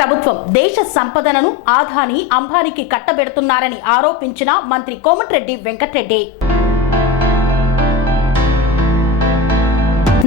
ప్రభుత్వం దేశ సంపదను ఆదాని అంబానీకి కట్టబెడుతున్నారని ఆరోపించిన మంత్రి కోమటిరెడ్డి వెంకటరెడ్డి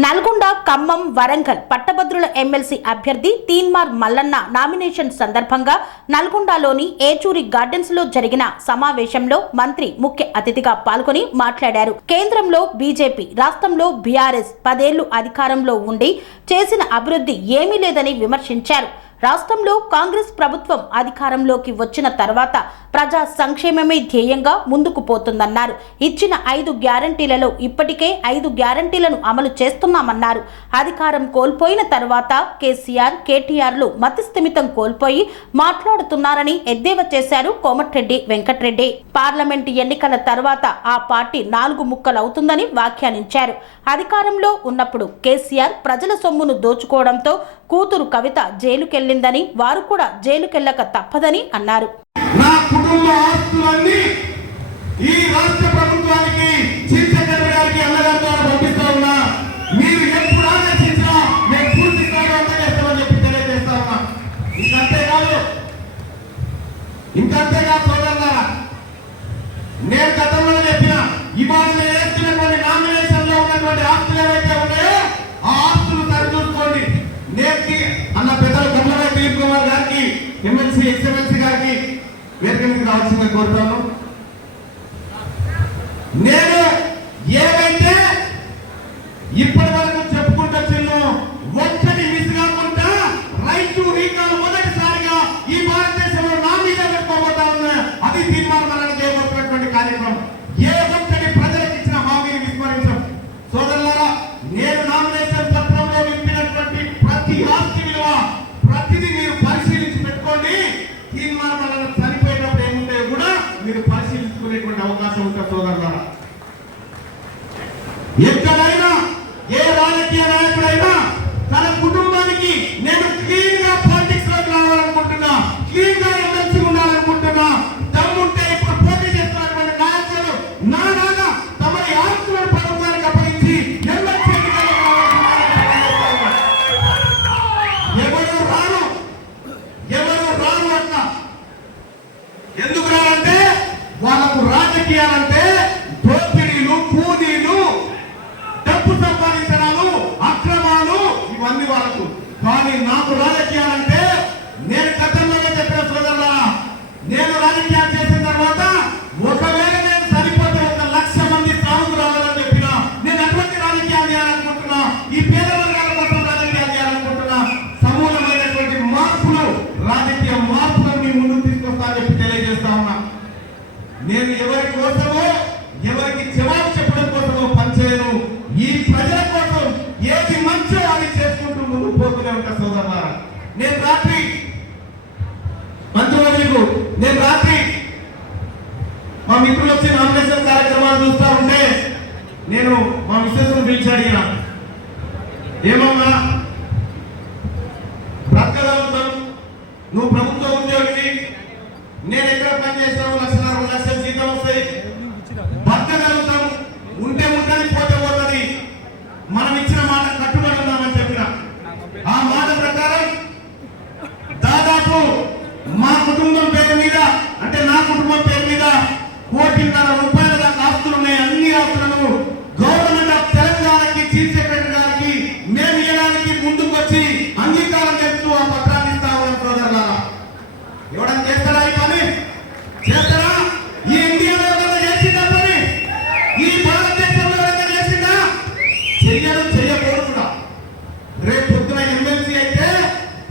నల్గొండ, ఖమ్మం, వరంగల్ పట్టభద్రుల ఎమ్మెల్సీ అభ్యర్థి తీన్మార్ మల్లన్న నామినేషన్ సందర్భంగా నల్గొండలోని ఏచూరి గార్డెన్స్ లో జరిగిన సమావేశంలో మంత్రి ముఖ్య అతిథిగా పాల్గొని మాట్లాడారు. కేంద్రంలో బీజేపీ, రాష్ట్రంలో బీఆర్ఎస్ 10 ఏళ్లు అధికారంలో ఉండి చేసిన అభివృద్ధి ఏమీ లేదని విమర్శించారు. రాష్ట్రంలో కాంగ్రెస్ ప్రభుత్వం అధికారంలోకి వచ్చిన తర్వాత ప్రజా సంక్షేమమే ధ్యేయంగా ముందుకు పోతుందన్నారు. ఇచ్చిన 5 గ్యారంటీలలో ఇప్పటికే 5 గ్యారంటీలను అమలు చేస్తున్నామన్నారు. అధికారం కోల్పోయిన తర్వాత కేసీఆర్, కేటీఆర్లు మతిస్థిమితం కోల్పోయి మాట్లాడుతున్నారని ఎద్దేవా చేశారు కోమటిరెడ్డి వెంకటరెడ్డి. పార్లమెంటు ఎన్నికల తర్వాత ఆ పార్టీ 4 ముక్కలవుతుందని వ్యాఖ్యానించారు. అధికారంలో ఉన్నప్పుడు కేసీఆర్ ప్రజల సొమ్మును దోచుకోవడంతో కూతురు కవిత జైలుకెళ్లిందని, వారు కూడా జైలుకెళ్లక తప్పదని అన్నారు. నా కుటుంబ ఆస్తులన్నీ ఈ రాష్ట్ర ప్రభుత్వానికి, చీఫ్ సెక్రటరీ గారికి అన్నగారితో పంపిస్తా ఉన్నా. మీరు ఎప్పుడు ఆలోచించినా మేము పూర్తి స్థాయిలో అందజేస్తామని చెప్పి తెలియజేస్తా ఉన్నా. ఇంకంతేకాదు సోదరులారా, నేను గతంలో చెప్పిన ఇవాళ వేస్తున్నటువంటి నామినేషన్ లో ఉన్నటువంటి ఆస్తులు ఏవైతే ఉన్నాయో ఆ ఆస్తులు సరిచూసుకోండి. నేటి అన్న పెద్దలు గొల్లవారి దిలీప్ కుమార్ గారికి, ఎమ్మెల్సీ, ఎక్స్ఎమ్మెల్సీ గారికి వేదికకి రావాల్సిందిగా కోరుతాను. నేను ఏవైతే ఇప్పటి వరకు చెప్పుకుంటూ చిన్ను ఒక్కటి మిస్ కాకుండా రైతు రీకాలు మొదటిసారిగా ఈ భారతదేశంలో నా మీద పెట్టుకోబోతా ఉన్నా. అది తీర్మానం వలన చేయబోతున్నటువంటి కార్యక్రమం. ఏ ఒక్కటి ప్రజలకు ఇచ్చిన హామీని విస్మరించాం. సోదరులారా, నేను నామినేషన్ పత్రంలో విప్పినటువంటి ప్రతి ఆస్తి విలువ ప్రతిదీ మీరు పరిశీలించి పెట్టుకోండి. తీర్మానం వలన చనిపోయినప్పుడు ఏముంటాయో కూడా మీరు పరిశీలించుకునేటువంటి అవకాశం ఉంటుంది. సోదరులారా, ఎక్కడైనా ఏ రాజకీయ నాయకుడైనా తన కుటుంబానికి నేను క్లీన్ గా పాలిటిక్స్ లోకి రావాలనుకుంటున్నా, క్లీన్ గా ఎమ్మెల్సీ ఉండాలనుకుంటున్నా, దమ్ముంటే ఇప్పుడు పోటీ చేస్తున్నటువంటి నాయకులు నాలాగా తమరి ఆస్తులను ప్రభుత్వానికి అప్పగించి ఎమ్మెల్సీ ఎవరు రారు అట్లా. ఎందుకు రారంటే వాళ్ళకు రాజకీయాలంటే దోపిడీలు, కూలీలు, డబ్బు సంపాదించడాలు, అక్రమాలు ఇవన్నీ వాళ్ళకు. కానీ నాకు రాజకీయాలంటే నేను గతంలోనే చెప్పిన సోదరులారా, నేను రాజకీయాలు చేసిన తర్వాత ఒకవేళ నేను సరిపోతే 1,00,000 మంది సాగుకు రావాలని చెప్పిన నేను అటువంటి రాజకీయాలు చేయాలనుకుంటున్నా. ఈ పేద వర్గాల కోసం రాజకీయాలు చేయాలనుకుంటున్నా. సమూలమైనటువంటి మార్పులు, రాజకీయ మార్పులను మీ ముందుకు తీసుకొస్తా అని చెప్పి తెలియజేస్తా ఉన్నా. నేను ఎవరి కోసమో, ఎవరికి జవాబు చెప్పడం కోసమో పనిచేయను. ఈ ప్రజల కోసం ఏది మంచో అది చేసుకుంటూ ముందుకు పోతూనే ఉంటా. సోదరులారా, నేను రాత్రి మా మిత్రులు వచ్చి నామినేషన్ కార్యక్రమాలు చూస్తా ఉంటే నేను మా మిస్సెస్ పిలిచి అడిగిన, ఏమన్నా బ్రతకగలుగుతాం, నువ్వు ప్రభుత్వ ఉద్యోగిని, నేను ఎక్కడ పని చేస్తాను, 1,00,000 2 లక్షల జీతం వస్తాయి, బతకగలుగుతాం, ఉంటే ఉంటుంది, పోతే పోతుంది, మనం ఇచ్చిన మాట కట్టుబడి ఉన్నామని చెప్పిన. ఆ మాట ప్రకారం దాదాపు మా కుటుంబం పేరు మీద, అంటే నా కుటుంబం పేరు మీద 1,50,00,000 రూపాయల దాకా ఆస్తులు ఉన్నాయి. అన్ని ఆస్తులను గవర్నమెంట్ ఆఫ్ తెలంగాణకి, చీఫ్ సెక్రటరీ గారికి మేము ఇవ్వడానికి ముందుకు వచ్చి అంగీకారం చేస్తూ ఆ పత్రాన్ని ఇస్తా ఉన్నాం. సోదరులారా, ఎవడన్నా చేస్తారా ఈ పని? చేస్తారా? ఈ ఇండియాలో ఎవరైనా చేసిందా పని? ఈ భారతదేశంలో ఎవరైనా చేసిందా? చెయ్యడం, చెయ్యకూడదు కూడా. రేపు పొద్దున ఎమ్మెల్సీ అయితే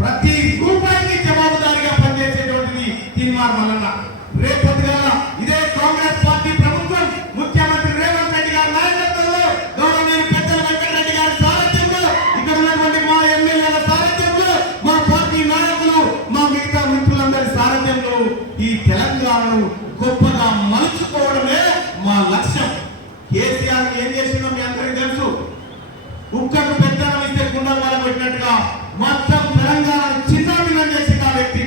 ప్రతి రూపాయికి జవాబుదారిగా పనిచేసేటువంటిది తీన్మార్ మల్లన్న. రేపు పొద్దున ఇదే కాంగ్రెస్ పార్టీ ప్రభుత్వం, ముఖ్యమంత్రి రేవంత్ రెడ్డి గారి నాయకత్వంలో, గౌరవనీయులు పెద్దలు వెంకటరెడ్డి గారి సారథ్యంలో, ఇక్కడ ఉన్నటువంటి మా ఎమ్మెల్యేల సారథ్యంలో, మా పార్టీ నాయకులు, మా మిగతా మిత్రులందరి సారథ్యంలో ఈ తెలంగాణను గొప్పగా మలుచుకోవడమే మా లక్ష్యం. కేసీఆర్ ఏం చేసిందో మీ అందరికీ తెలుసు. కుక్కకు పెద్దనం ఇస్తే కుండల వల్ల పెట్టినట్టుగా మొత్తం తెలంగాణ చిన్నాభిన్నం చేసింది ఆ వ్యక్తి.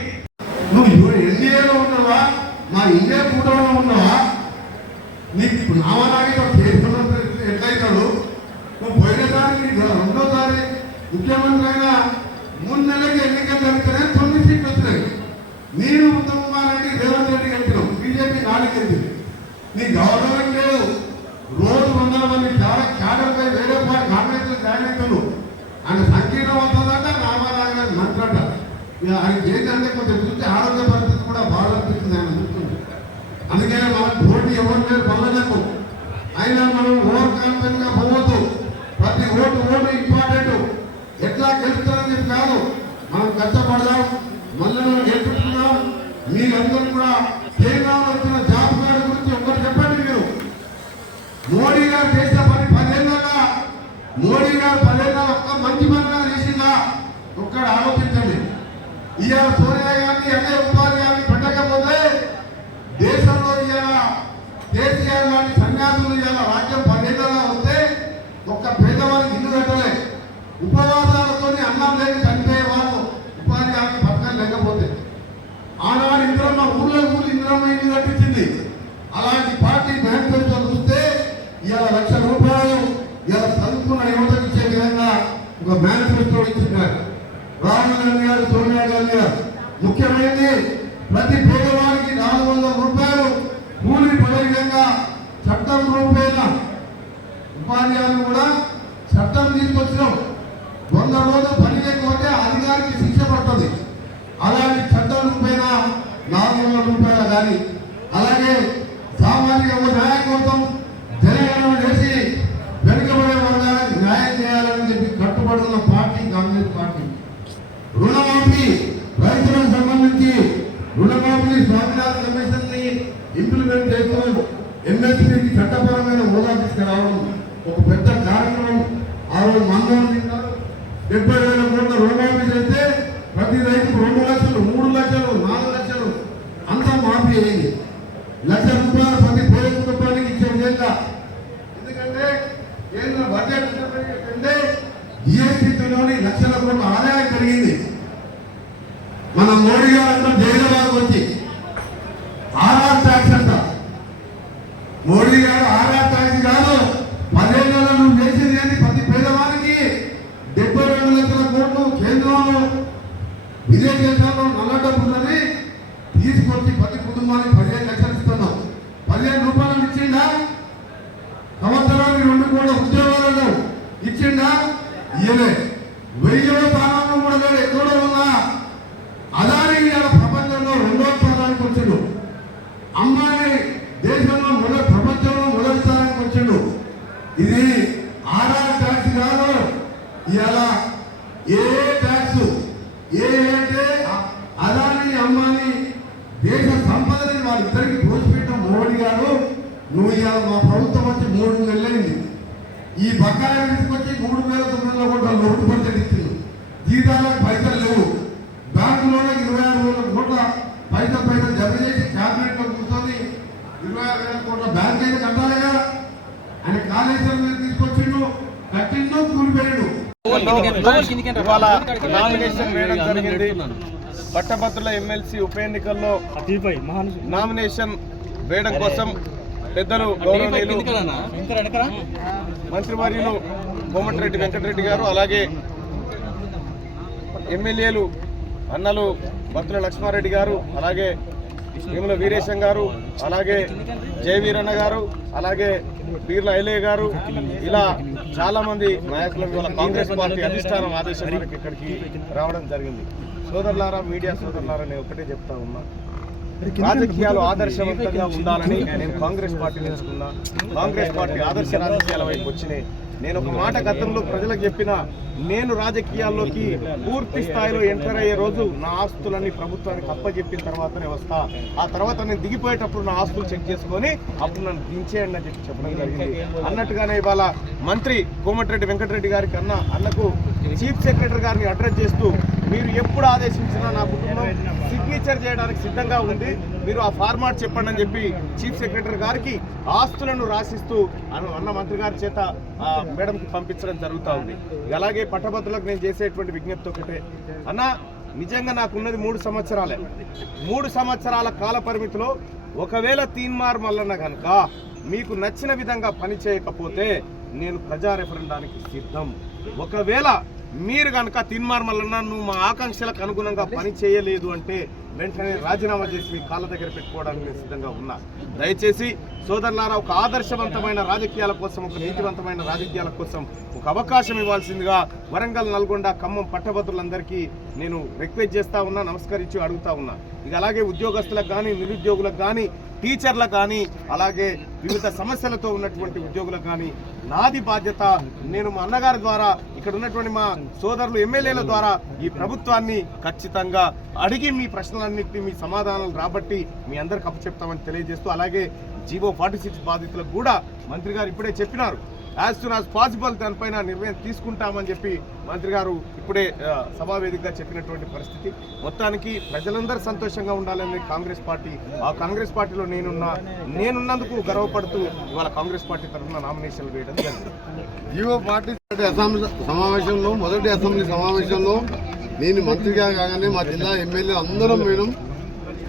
నువ్వు ఎన్డీఏలో ఉన్నావా, మా ఇండియా కూటమిలో ఉన్నావా? నీకు నామనాగితో ఎట్లయితాడు? నువ్వు పోయినసారి 2వ సారి ముఖ్యమంత్రి అయినా 3 నెలలకి ఎన్నికలు జరిగితేనే 9 సీట్లు వచ్చినాయి. నేను ఉత్తమ్ కుమార్ రెడ్డి రేవంత్ రెడ్డి గెలిచినాం, బీజేపీ 4 గెలిచింది. నీ గౌరవం లేదు. రోజు 100 మంది క్యాడర్పై వేరే పార్టీ కాంగ్రెస్ జాయిన్ అవుతారు. ఆయన సంకీర్ణం అవుతుందంట, రామారావు మంత్రి అంట. ఆయన ఏంటంటే కొంచెం చూస్తే ఆరోగ్య పరిస్థితి కూడా బాగా అనిపిస్తుంది ఆయన చూస్తుంది. అందుకనే మనం పోటీ ఎవరి మీద పల్లలకు అయినా మనం ఓవర్ కాన్ఫిడెంట్ గా పోవద్దు. ప్రతి ఓటు ఇంపార్టెంట్. ఎట్లా గెలుస్తారని చెప్పి కాదు, మనం కష్టపడదాం, మళ్ళీ మనం గెలుపుతున్నాం. మీరందరూ కూడా కేంద్రంలో వచ్చిన జాబ్ కార్డు గురించి ఒకటి చెప్పండి. మీరు మోడీ గారు చేసిన పని 10 ఏళ్ళగా, మోడీ గారు 10 ఏళ్ళ ఒక్క మంచి పని చేసిందా ఒక్కడ ఆలోచించండి. ఇవాళ సోనియా గాంధీ అదే ఉపాధి హామీ పెట్టకపోతే దేశంలో ఇవాళ కేసీఆర్ లాంటి సన్యాసులు ఇవాళ రాజ్యం 10 ఏళ్ళగా వస్తే ఒక్క పేదవారికి ఇల్లు కట్టలే. ఉపవాసాలతో అన్నం లేక చనిపోయే వాళ్ళు ఉపాధి హామీ పథకాలు లేకపోతే. ఆనాడు ఇంద్రమ్మ ఊళ్ళో ఇంద్రమ్మ ఇల్లు కట్టించింది. అలాంటి పార్టీ మేనిఫెస్టో చూస్తే ఇవాళ 1 లక్ష రూపాయలు ఇవాళ చదువుకున్న యువతకు ఇచ్చే విధంగా ఒక మేనిఫెస్టో ఇచ్చిన్నారు రాహుల్ గాంధీ గారు, సోనియా గాంధీ గారు. ముఖ్యమైనది ప్రతి పేదవాడికి 400 రూపాయలు కూలి పడే విధంగా చట్టం రూపేణ ఉపాధి హామీ కూడా చట్టం తీసుకొచ్చినాం. 100 రోజులు పని లేకపోతే అధికారికి శిక్ష పడుతుంది. అలాంటి చట్టం రూపేణ 400 రూపాయలు కానీ, అలాగే సామాజిక న్యాయం కోసం జనగణన చేసి వెనుకబడే వర్గాలకు న్యాయం చేయాలని చెప్పి కట్టుబడుతున్న పార్టీ కాంగ్రెస్ పార్టీ. రుణమాఫీ రైతులకు సంబంధించి రుణమాఫీ స్వామినాథన్ కమిషన్ ని ఇంప్లిమెంట్ చేస్తూ ఎంఎస్పీకి చట్టపరమైన హోదా తీసుకురావడం ఒక పెద్ద కార్యక్రమం. ఆ రోజు మన్మోహన్ సింగ్ గారు 70,000 కోట్ల రుణమాఫీ చేస్తే ప్రతి రైతుకు 2 లక్షలు, 3 లక్షలు, 4 లక్షలు అంతా మాఫీ అయింది. 1 లక్ష రూపాయలు ప్రతి పేద కుటుంబానికి ఇచ్చే విధంగా. ఎందుకంటే కేంద్ర బడ్జెట్ అంటే జిఎస్టీలోని లక్షల కోట్ల ఆదాయం పెరిగింది. మన మోడీ గారు అంతా జైలబాద్ వచ్చి ఆర్ఆర్ ట్యాక్స్ అంట. మోడీ గారు ఆర్ఆర్ ట్యాక్స్ కాదు, 10 ఏళ్ళలో నువ్వు చేసింది ఏంటి? ప్రతి పేదవానికి 72 లక్షల కోట్లు కేంద్రంలో విదేశాల్లో నల్ల డబ్బులని తీసుకొచ్చి ప్రతి కుటుంబానికి 15 లక్షలు ఇస్తున్నావు. 15 రూపాయలు ఇచ్చిండా? సంవత్సరానికి 2 కోట్ల ఉద్యోగాలను ఇచ్చిండా? ఇయలే. 1000వ స్థానంలో కూడా లేడు. ఎక్కడో ఉన్నా అదాని ఇవాళ ప్రపంచంలో 2వ స్థానానికి వచ్చిండు. అంబానీ దేశంలో ప్రపంచంలో 1వ స్థానానికి వచ్చిండు. ఇది ఆర్ఆర్ ట్యాక్స్ కాదు. ఇవాళ ఏ ట్యాక్స్ అంటే అదాని అంబానీ దేశ సంపదని వాళ్ళిద్దరికి దోచిపెట్టిన మోడీ గారు. నువ్వు ఇవాళ మా ప్రభుత్వం వచ్చి 3 నెలలైంది. ఈ బకాయిలు తీసుకొచ్చి 3,900 కోట్ల లోటు బడ్జెట్ ఇచ్చింది. జీతాలకు పైసలు లేవు. బ్యాంకులోనే 26,000 కోట్ల పైసలు జమ చేసి క్యాబినెట్ లో కూర్చొని 26,000 కోట్ల బ్యాంక్ అయితే కట్టాలి కదా. ఆయన కాళేశ్వరం మీద తీసుకొచ్చిండు, కట్టిండు, కూలిపోయాడు. ఇవాళ నామినేషన్ వేయడం జరిగింది. పట్టభద్రుల ఎమ్మెల్సీ ఉప ఎన్నికల్లో నామినేషన్ వేయడం కోసం పెద్దలు గౌరవనీయులు మంత్రివర్యులు కోమటిరెడ్డి వెంకటరెడ్డి గారు, అలాగే ఎమ్మెల్యేలు అన్నలు బత్తుల లక్ష్మారెడ్డి గారు, అలాగే వేముల వీరేశం గారు, అలాగే జయవీరన్న గారు, అలాగే పీర్ల ఐలయ్య గారు, ఇలా చాలా మంది నాయకులు ఇవాళ కాంగ్రెస్ పార్టీ అధిష్టానం ఆదేశం మేరకు ఇక్కడికి రావడం జరిగింది. సోదరులారా, మీడియా సోదరులారా, నేను ఒకటే చెప్తా ఉన్నా, రాజకీయాలు ఆదర్శవంతంగా ఉండాలని నేను కాంగ్రెస్ పార్టీ ఎంచుకున్నా. కాంగ్రెస్ పార్టీ ఆదర్శ రాజకీయాల వైపు వచ్చినాయి. నేను ఒక మాట గతంలో ప్రజలకు చెప్పిన, నేను రాజకీయాల్లోకి పూర్తి స్థాయిలో ఎంటర్ అయ్యే రోజు నా ఆస్తులన్నీ ప్రభుత్వానికి అప్పచెప్పిన తర్వాతనే వస్తా. ఆ తర్వాత నేను దిగిపోయేటప్పుడు నా ఆస్తులు చెక్ చేసుకొని అప్పుడు నన్ను దించేయండి అని చెప్పడం జరిగింది. అన్నట్టుగానే ఇవాళ మంత్రి కోమటిరెడ్డి వెంకటరెడ్డి గారికి అన్నకు చీఫ్ సెక్రటరీ గారిని అడ్రస్ చేస్తూ, మీరు ఎప్పుడు ఆదేశించినా నా కుటుంబం సిగ్నేచర్ చేయడానికి సిద్ధంగా ఉంది, మీరు ఆ ఫార్మాట్ చెప్పండి అని చెప్పి చీఫ్ సెక్రటరీ గారికి ఆస్తులను రాసిస్తూ అన్న మంత్రి గారి చేత మేడంకి పంపించడం జరుగుతూ ఉంది. అలాగే పట్టభద్రులకు నేను చేసేటువంటి విజ్ఞప్తి ఒకటే, అన్న నిజంగా నాకున్నది 3 సంవత్సరాలే. 3 సంవత్సరాల కాల పరిమితిలో ఒకవేళ తీన్మార్ మల్లన్న కనుక మీకు నచ్చిన విధంగా పని చేయకపోతే నేను ప్రజా రెఫరెండానికి సిద్ధం. ఒకవేళ మీరు కనుక తీన్మార్ మల్లన్న నువ్వు మా ఆకాంక్షలకు అనుగుణంగా పని చేయలేదు అంటే వెంటనే రాజీనామా చేసి మీ కాళ్ళ దగ్గర పెట్టుకోవడానికి నేను సిద్ధంగా ఉన్నా. దయచేసి సోదరులారా, ఒక ఆదర్శవంతమైన రాజకీయాల కోసం, ఒక నీతివంతమైన రాజకీయాల కోసం ఒక అవకాశం ఇవ్వాల్సిందిగా వరంగల్, నల్గొండ, ఖమ్మం పట్టభద్రులందరికీ నేను రిక్వెస్ట్ చేస్తా ఉన్నా, నమస్కరించి అడుగుతా ఉన్నా. ఇక అలాగే ఉద్యోగస్తులకు కానీ, నిరుద్యోగులకు కానీ, టీచర్లకు కానీ, అలాగే వివిధ సమస్యలతో ఉన్నటువంటి ఉద్యోగులకు కానీ నాది బాధ్యత. నేను మా అన్నగారి ద్వారా, ఇక్కడ ఉన్నటువంటి మా సోదరులు ఎమ్మెల్యేల ద్వారా ఈ ప్రభుత్వాన్ని ఖచ్చితంగా అడిగి మీ ప్రశ్నలన్నింటినీ మీ సమాధానాలు రాబట్టి మీ అందరికి అప్పచెప్తామని తెలియజేస్తూ, అలాగే జీవో 46 బాధితులకు కూడా మంత్రి గారు ఇప్పుడే చెప్పినారు, యాజ్ సూన్ యాజ్ పాసిబుల్ దానిపైన నిర్ణయం తీసుకుంటామని చెప్పి మంత్రి గారు ఇప్పుడే సభావేదికగా చెప్పినటువంటి పరిస్థితి. మొత్తానికి ప్రజలందరూ సంతోషంగా ఉండాలని కాంగ్రెస్ పార్టీ, ఆ కాంగ్రెస్ పార్టీలో నేనున్నందుకు గర్వపడుతూ ఇవాళ కాంగ్రెస్ పార్టీ తరఫున నామినేషన్లు వేయడం జరిగింది. జీవో పార్టీ సమావేశంలో, మొదటి అసెంబ్లీ సమావేశంలో నేను మంత్రిగా కాగానే మా జిల్లా ఎమ్మెల్యే అందరం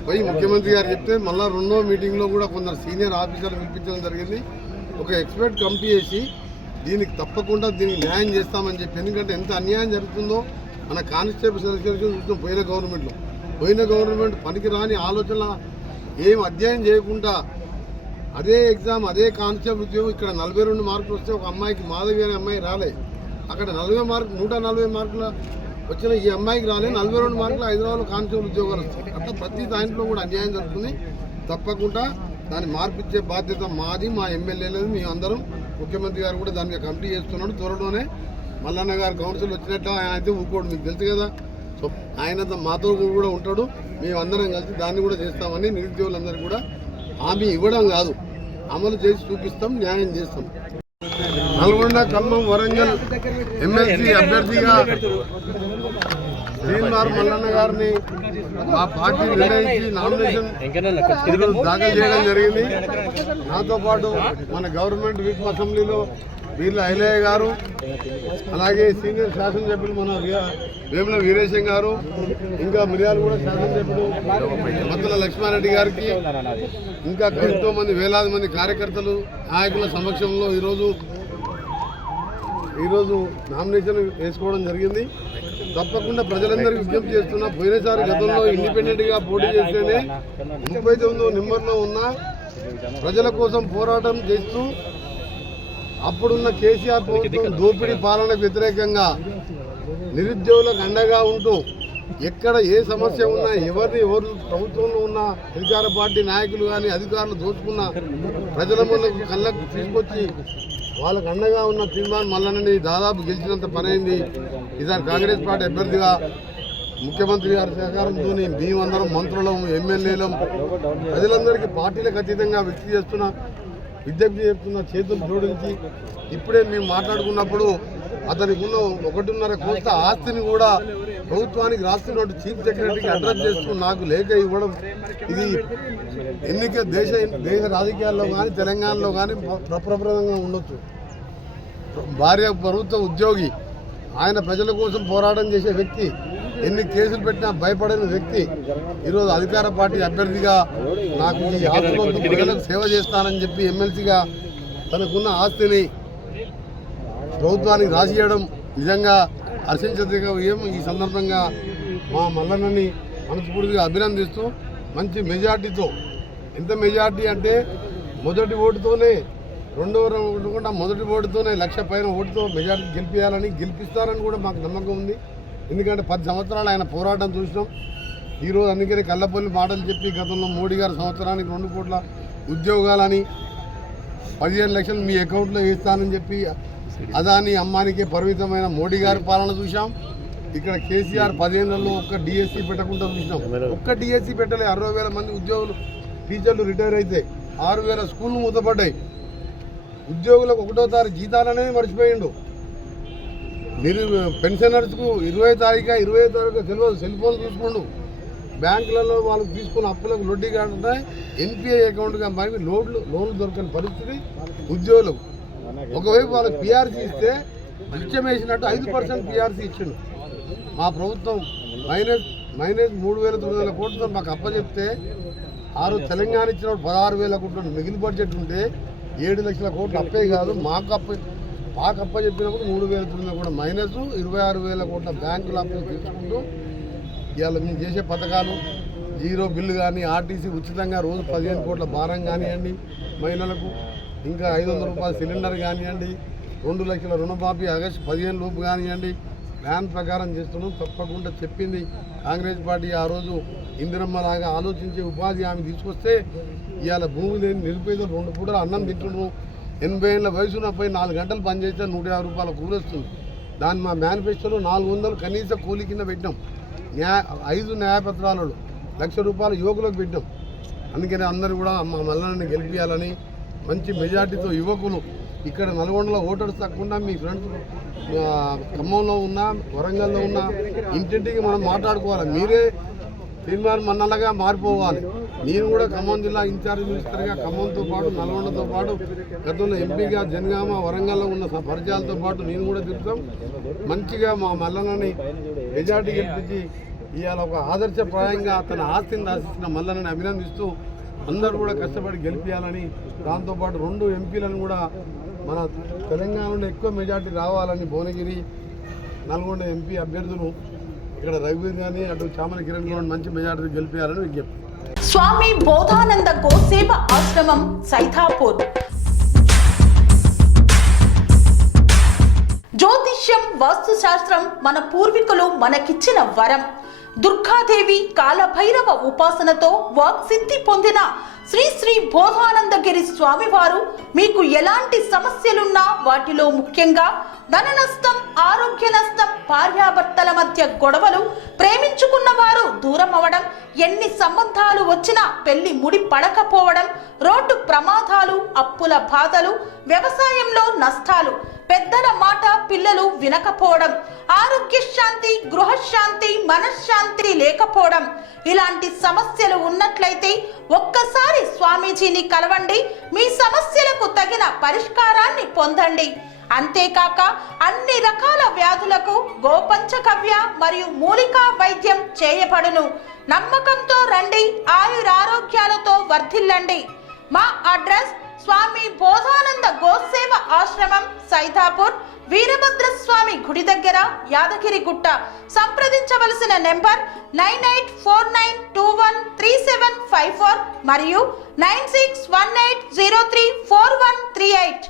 పోయి ముఖ్యమంత్రి గారు చెప్తే మళ్ళీ రెండో మీటింగ్లో కూడా కొందరు సీనియర్ ఆఫీసర్లు పిలిపించడం జరిగింది. ఒక ఎక్స్పర్ట్ కమిటీ చేసి దీనికి తప్పకుండా దీనికి న్యాయం చేస్తామని చెప్పి, ఎందుకంటే ఎంత అన్యాయం జరుగుతుందో మన కానిస్టేబుల్ సెలక్షన్ చూస్తాం. పోయిన గవర్నమెంట్ పనికి రాని ఆలోచన ఏం అధ్యయనం చేయకుండా అదే ఎగ్జామ్, అదే కానిస్టేబుల్ ఉద్యోగం ఇక్కడ 42 మార్కులు వస్తే ఒక అమ్మాయికి, మాధవి అనే అమ్మాయి రాలే. అక్కడ 140 మార్కుల వచ్చిన ఈ అమ్మాయికి రాలే. 42 మార్కులు హైదరాబాద్లో కానిస్టేబుల్ ఉద్యోగాలు వస్తాయి. అట్లా ప్రతి దాంట్లో కూడా అన్యాయం జరుగుతుంది. తప్పకుండా దాన్ని మార్పిచ్చే బాధ్యత మాది, మా ఎమ్మెల్యేలేదు, మేము అందరం. ముఖ్యమంత్రి గారు కూడా దాని మీద కమిటీ చేస్తున్నాడు. త్వరలోనే మల్లన్న గారు కౌన్సిల్ వచ్చినట్టు ఆయన అయితే ఊరుకోడు, మీకు తెలుసు కదా. సో ఆయన మాతో కూడా ఉంటాడు. మేమందరం కలిసి దాన్ని కూడా చేస్తామని నిరుద్యోగులందరూ కూడా హామీ ఇవ్వడం కాదు, అమలు చేసి చూపిస్తాం, న్యాయం చేస్తాం. నల్గొండ, ఖమ్మం, వరంగల్ ఎమ్మెల్సీ అభ్యర్థిగా తీన్మార్ మల్లన్న గారిని మా పార్టీ నిర్ణయించి నామినేషన్ ఈరోజు దాఖలు చేయడం జరిగింది. నాతో పాటు మన గవర్నమెంట్ విప్ అసెంబ్లీలో వీళ్ళ ఐలయ్య గారు, అలాగే సీనియర్ శాసనసభ్యులు మన వేముల వీరేశం గారు, ఇంకా మిర్యాలగూడ శాసనసభ్యులు మద్దల లక్ష్మారెడ్డి గారికి, ఇంకా ఎంతో మంది వేలాది మంది కార్యకర్తలు, నాయకుల సమక్షంలో ఈరోజు నామినేషన్ వేసుకోవడం జరిగింది. తప్పకుండా ప్రజలందరికీ విజ్ఞప్తి చేస్తున్నా, పోయినసారి గతంలో ఇండిపెండెంట్గా పోటీ చేస్తేనే 39వ నెంబర్లో ఉన్న ప్రజల కోసం పోరాటం చేస్తూ అప్పుడున్న కేసీఆర్ ప్రభుత్వం దోపిడీ పాలనకు వ్యతిరేకంగా నిరుద్యోగులకు అండగా ఉంటూ ఎక్కడ ఏ సమస్య ఉన్నా, ఎవరు ప్రభుత్వంలో ఉన్న అధికార పార్టీ నాయకులు కానీ అధికారులు దోచుకున్న ప్రజల ముందుకు కళ్ళకు తీసుకొచ్చి వాళ్ళకు అండగా ఉన్న తీన్మార్ మల్లన్నని దాదాపు గెలిచినంత పనైంది. ఈసారి కాంగ్రెస్ పార్టీ అభ్యర్థిగా ముఖ్యమంత్రి గారి సహకారంతో మేమందరం మంత్రులం, ఎమ్మెల్యేలం, ప్రజలందరికీ పార్టీలకు అతీతంగా విజ్ఞప్తి చేస్తున్న చేతులు జోడించి ఇప్పుడే మేము మాట్లాడుకున్నప్పుడు అతనికి ఉన్న 1.5 కోట్ల ఆస్తిని కూడా ప్రభుత్వానికి రాస్తున్నట్టు చీఫ్ సెక్రటరీకి అడ్రస్ చేస్తూ నాకు లేఖ ఇవ్వడం, ఇది దేశ రాజకీయాల్లో కానీ తెలంగాణలో కానీ ప్రప్రదంగా ఉండొచ్చు. భార్య ప్రభుత్వ ఉద్యోగి, ఆయన ప్రజల కోసం పోరాటం చేసే వ్యక్తి, ఎన్ని కేసులు పెట్టినా భయపడని వ్యక్తి ఈరోజు అధికార పార్టీ అభ్యర్థిగా నాకు ఈ ఆస్తులతో ప్రజలకు సేవ చేస్తానని చెప్పి ఎమ్మెల్సీగా తనకున్న ఆస్తిని ప్రభుత్వానికి రాసియడం నిజంగా హర్షించదగ్గ విషయం. ఈ సందర్భంగా మా మల్లన్నని మనస్ఫూర్తిగా అభినందిస్తూ మంచి మెజార్టీతో, ఎంత మెజార్టీ అంటే మొదటి ఓటుతోనే, రెండవ ఓటు కూడా మొదటి ఓటుతోనే 1,00,000 పైన ఓటుతో మెజార్టీ గెలిపిస్తారని కూడా మాకు నమ్మకం ఉంది. ఎందుకంటే 10 సంవత్సరాలు ఆయన పోరాటం చూసినాం. ఈరోజు అందుకని కళ్ళపల్లి మాటలు చెప్పి గతంలో మోడీ గారు సంవత్సరానికి 2 కోట్ల ఉద్యోగాలని 15 లక్షలు మీ అకౌంట్లో వేస్తానని చెప్పి అదాని అంబానీకే పరిమితమైన మోడీ గారి పాలన చూసాం. ఇక్కడ కేసీఆర్ 10 ఏళ్లలో ఒక్క డిఎస్సీ పెట్టకుండా చూసినాం. ఒక్క డిఎస్సీ పెట్టలే. 60,000 మంది ఉద్యోగులు, టీచర్లు రిటైర్ అయితే 6,000 స్కూళ్ళు మూతపడ్డాయి. ఉద్యోగులకు 1వ తారీఖు జీతాలనేవి మర్చిపోయిండు. మీరు పెన్షనర్స్కు 20వ తారీఖు తెలియదు, సెల్ ఫోన్ చూసుకోండు. బ్యాంకులలో వాళ్ళకి తీసుకున్న అప్పులకు వడ్డీ కాకుండా ఎన్పిఐ అకౌంట్గా మారి లోన్లు దొరకని పరిస్థితి ఉద్యోగులకు. ఒకవైపు వాళ్ళకి పిఆర్సీ ఇస్తే బిచ్చం వేసినట్టు 5% పిఆర్సీ ఇచ్చిండు. మా ప్రభుత్వం మైనస్ 3,900 కోట్లతో మాకు అప్పచెప్తే తెలంగాణ ఇచ్చినప్పుడు 16,000 కోట్లు మిగిలిన బడ్జెట్ ఉంటే 7 లక్షల కోట్లు అప్పే కాదు, మాకు పాకప్ప చెప్పినప్పుడు 3,000 కూడా మైనస్ 26,000 కోట్ల బ్యాంకుల అప్పులు తీసుకుంటూ ఇవాళ మేము చేసే పథకాలు జీరో బిల్లు కానీ ఆర్టీసీ ఉచితంగా రోజు 15 కోట్ల భారం కానివ్వండి మహిళలకు, ఇంకా 500 రూపాయల సిలిండర్ కానివ్వండి, 2 లక్షల రుణమాఫీ ఆగస్టు 15 లోపు కానివ్వండి ప్లాన్ ప్రకారం చేస్తున్నాం. తప్పకుండా చెప్పింది కాంగ్రెస్ పార్టీ ఆ రోజు ఇందిరమ్మలాగా ఆలోచించి ఉపాధి హామీ తీసుకొస్తే ఇవాళ భూమి లేని నిరుపేదలు 2 పూటలు అన్నం తింటున్నారు. 80 ఏళ్ళ వయసున పోయి 4 గంటలు పనిచేస్తే 150 రూపాయల కూలి వస్తుంది. దాన్ని మా మేనిఫెస్టోలో 400 కనీస కూలి కింద పెట్టాం. 5 న్యాయపత్రాలు 1,00,000 రూపాయలు యువకులకు పెట్టాం. అందుకని అందరూ కూడా మా మల్లన్నని గెలిపించాలని మంచి మెజార్టీతో యువకులు ఇక్కడ నల్గొండలో ఓటర్స్ తక్కువ మీ ఫ్రెండ్స్ ఖమ్మంలో ఉన్న వరంగల్లో ఉన్న ఇంటింటికి మనం మాట్లాడుకోవాలి. మీరే తీర్మానం మన్నలాగా మారిపోవాలి. నేను కూడా ఖమ్మం జిల్లా ఇన్ఛార్జ్ మినిస్టర్గా ఖమ్మంతో పాటు నల్గొండతో పాటు గతంలో ఎంపీగా జనగామ వరంగల్లో ఉన్న పరిచయాలతో పాటు నేను కూడా తిరుగుతాం. మంచిగా మా మల్లన్నని మెజార్టీ గెలిపించి ఇవాళ ఒక ఆదర్శప్రాయంగా తన ఆస్తిని రాసిస్తున్న మల్లన్నని అభినందిస్తూ అందరూ కూడా కష్టపడి గెలిపించాలని, దాంతోపాటు 2 ఎంపీలను కూడా మన తెలంగాణలో ఎక్కువ మెజార్టీ రావాలని భువనగిరి నల్గొండ ఎంపీ అభ్యర్థులు ఇక్కడ రఘువీర్ గాని అటు చామల కిరణ్ కూడా మంచి మెజార్టీ గెలిపించాలని విజ్ఞప్తి. స్వామి బోధానంద గోసేవ ఆశ్రమం సైథాపూర్. జ్యోతిష్యం, వాస్తుశాస్త్రం మన పూర్వీకులు మనకిచ్చిన వరం. దుర్గాదేవి, కాలభైరవ ఉపాసనతో వాక్సిద్ధి పొందిన శ్రీ శ్రీ బోధానందగిరి స్వామివారు మీకు ఎలాంటి సమస్యలున్నా, వాటిలో ముఖ్యంగా ధన నష్టం, ఆరోగ్య నష్టం, భార్యాభర్తల మధ్య గొడవలు, ప్రేమించుకున్న వారు దూరం అవడం, ఎన్ని సంబంధాలు వచ్చినా పెళ్లి ముడి పడకపోవడం, రోడ్డు ప్రమాదాలు, అప్పుల బాధలు, వ్యవసాయంలో నష్టాలు, పెద్దల మాట పిల్లలు వినకపోవడం, ఆరోగ్య శాంతి, గృహశాంతి, మనశ్శాంతి లేకపోవడం, ఇలాంటి సమస్యలు ఉన్నట్లయితే ఒక్కసారి స్వామీజీని కలవండి. మీ సమస్యలకు తగిన పరిష్కారాన్ని పొందండి. అంతేకాక అన్ని రకాల వ్యాధులకు గోపంచకవ్య మరియు మూలికా వైద్యం చేయబడును. నమ్మకంతో రండి, ఆయురారోగ్యాలతో వర్ధిల్లండి. మా అడ్రస్ స్వామి బోధానంద గోసేవ ఆశ్రమం, సైథాపూర్, వీరభద్రస్వామి గుడి దగ్గర, యాదగిరిగుట్ట. సంప్రదించవలసిన నెంబర్ 9849213754 మరియు 9618034138.